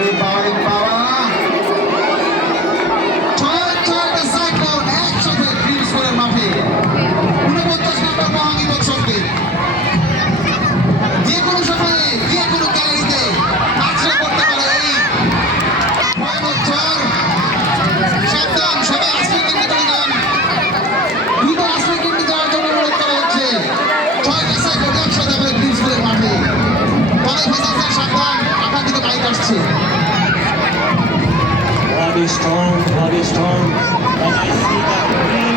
রে বাবা রে বাবা, ছয়টা সাইক্লোন একসাথে গ্রিন স্কোয়ারের মাঠে 49 নম্বর মহাবিপদ সংকেত। যে কোনো সময়ে যে কোনো গ্যালারিতে আছড়ে পড়তে পারে এই ভয়াবহ ঝড়। সাবধান, সবাই আশ্রয় কেন্দ্রে চলে যান। দ্রুত আশ্রয় কেন্দ্রে যাওয়ার জন্য অনুরোধ করা হচ্ছে। 6টা সাইক্লোন একসাথে আমাদের গ্রিন স্কোয়ারের মাঠে। তারাই ফেসেছে, সাবধান, আকাঙ্ক্ষিত বাইক আসছে। What a storm, and I see that green